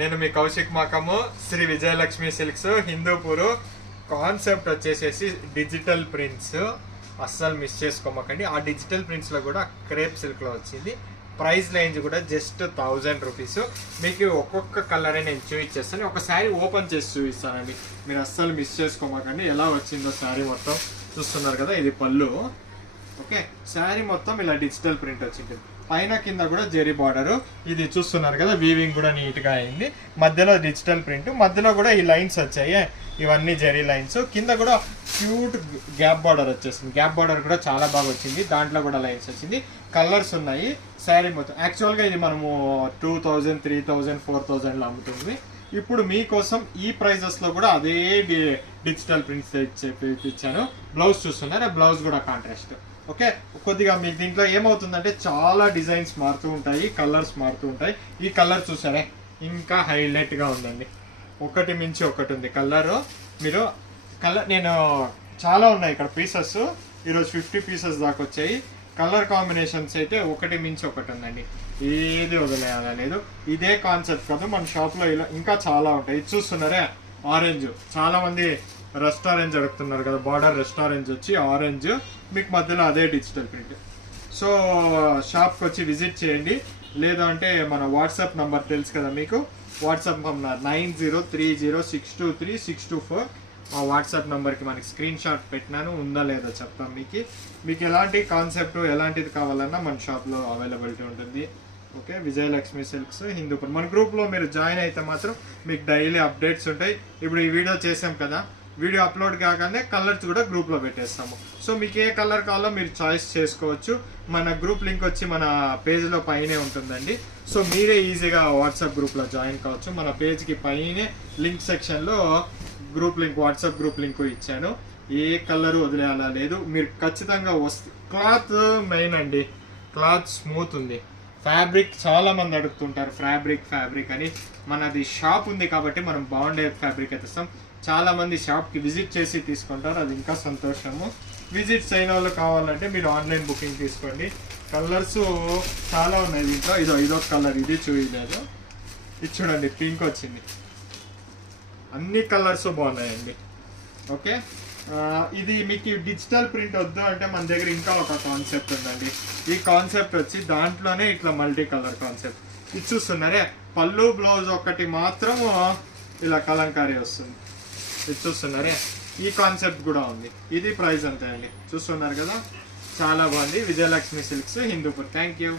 నేను మీ Kaushik మాకము, Shri Vijayalakshmi silks, Hindupur. Concept వచ్చేసేసి digital prints, అస్సలు మిస్ చేసుకోమకండి. ఆ డిజిటల్ ప్రింట్స్లో కూడా క్రేప్ సిల్క్లో వచ్చింది. ప్రైస్ రేంజ్ కూడా జస్ట్ 1000 రూపీస్. మీకు ఒక్కొక్క కలరే నేను చూపించేస్తాను. ఒక శారీ ఓపెన్ చేసి చూపిస్తానండి, మీరు అస్సలు మిస్ చేసుకోమకండి. ఎలా వచ్చిందో శారీ మొత్తం చూస్తున్నారు కదా, ఇది పళ్ళు. ఓకే, శారీ మొత్తం ఇలా డిజిటల్ ప్రింట్ వచ్చింది. పైన కింద కూడా జెరీ బార్డర్, ఇది చూస్తున్నారు కదా, వీవింగ్ కూడా నీట్గా అయింది. మధ్యలో డిజిటల్ ప్రింట్, మధ్యలో కూడా ఈ లైన్స్ వచ్చాయి, ఇవన్నీ జెరీ లైన్స్. కింద కూడా క్యూట్ గ్యాప్ బార్డర్ వచ్చేసింది. గ్యాప్ బార్డర్ కూడా చాలా బాగా వచ్చింది, దాంట్లో కూడా లైన్స్ వచ్చింది. కలర్స్ ఉన్నాయి. శారీ మొత్తం యాక్చువల్గా ఇది మనము 2000, 3000, 4000లో అమ్ముతుంది. ఇప్పుడు మీకోసం ఈ ప్రైజెస్లో కూడా అదే డిజిటల్ ప్రింట్స్ ఇచ్చాను. బ్లౌజ్ చూస్తున్నారు, బ్లౌజ్ కూడా కాంట్రాస్ట్. ఓకే, కొద్దిగా మీకు దీంట్లో ఏమవుతుందంటే చాలా డిజైన్స్ మారుతూ ఉంటాయి, కలర్స్ మారుతూ ఉంటాయి. ఈ కలర్ చూసారే ఇంకా హైలైట్గా ఉందండి, ఒకటి మించి ఒకటి ఉంది కలరు. మీరు నేను చాలా ఉన్నాయి ఇక్కడ పీసెస్, ఈరోజు 50 పీసెస్ దాకా వచ్చాయి. కలర్ కాంబినేషన్స్ అయితే ఒకటి మించి ఒకటి ఉందండి, ఏది వదిలేయలేదు. ఇదే కాన్సెప్ట్ కాదు, మన షాప్లో ఇలా ఇంకా చాలా ఉంటాయి. ఇది చూస్తున్నారే ఆరెంజ్, చాలా మంది రెస్టారెంట్ అడుగుతున్నారు కదా, బార్డర్ రెస్టారెంట్ వచ్చి ఆరెంజ్, మీకు మధ్యలో అదే డిజిటల్ ప్రింట్. సో షాప్కి వచ్చి విజిట్ చేయండి, లేదంటే మన వాట్సాప్ నంబర్ తెలుసు కదా మీకు, వాట్సాప్ నంబర్ 9030623624. ఆ వాట్సాప్ నెంబర్కి మనకి స్క్రీన్ షాట్ పెట్టినాను, ఉందా లేదా చెప్తాం మీకు ఎలాంటి కాన్సెప్ట్ ఎలాంటిది కావాలన్నా మన షాప్లో అవైలబిలిటీ ఉంటుంది. Okay, Vijayalakshmi silks, Hindupur. మన గ్రూప్లో మీరు జాయిన్ అయితే మాత్రం మీకు డైలీ అప్డేట్స్ ఉంటాయి. ఇప్పుడు ఈ వీడియో చేసాం కదా, వీడియో అప్లోడ్ కాగానే కలర్స్ కూడా గ్రూప్లో పెట్టేస్తాము. సో మీకు ఏ కలర్ కావాలో మీరు చాయిస్ చేసుకోవచ్చు. మన గ్రూప్ లింక్ వచ్చి మన పేజ్లో పైనే ఉంటుందండి. సో మీరే ఈజీగా వాట్సాప్ గ్రూప్లో జాయిన్ కావచ్చు. మన పేజ్కి పైనే లింక్ సెక్షన్లో group link, WhatsApp group link ఇచ్చాను. ఏ కలరు వదిలేయాలా లేదు, మీరు ఖచ్చితంగా క్లాత్ మెయిన్ అండి, క్లాత్ స్మూత్ ఉంది. ఫ్యాబ్రిక్ చాలా మంది అడుగుతుంటారు, ఫ్యాబ్రిక్ అని. మనది షాప్ ఉంది కాబట్టి మనం బాగుండే ఫ్యాబ్రిక్ అయితే ఇస్తాం. చాలా మంది షాప్కి విజిట్ చేసి తీసుకుంటారు, అది ఇంకా సంతోషము. విజిట్ చేయని వాళ్ళు కావాలంటే మీరు ఆన్లైన్ బుకింగ్ తీసుకోండి. కలర్స్ చాలా ఉన్నాయి దీంట్లో. ఇదొక కలర్, ఇది చూడలేదు, ఇది చూడండి పింక్ వచ్చింది. అన్ని కలర్స్ బాగున్నాయండి. ఓకే, ఇది మీకు డిజిటల్ ప్రింట్ వద్దు అంటే మన దగ్గర ఇంకా ఒక కాన్సెప్ట్ ఉందండి. ఈ కాన్సెప్ట్ వచ్చి దాంట్లోనే ఇట్లా మల్టీ కలర్ కాన్సెప్ట్. ఇది చూస్తున్నారే, పళ్ళు బ్లౌజ్ ఒకటి మాత్రం ఇలా కలంకారీ వస్తుంది. ఇది చూస్తున్నారే, ఈ కాన్సెప్ట్ కూడా ఉంది. ఇది ప్రైస్ అంతే అండి, చూస్తున్నారు కదా, చాలా బాగుంది. Vijayalakshmi silks, Hindupur. Thank you.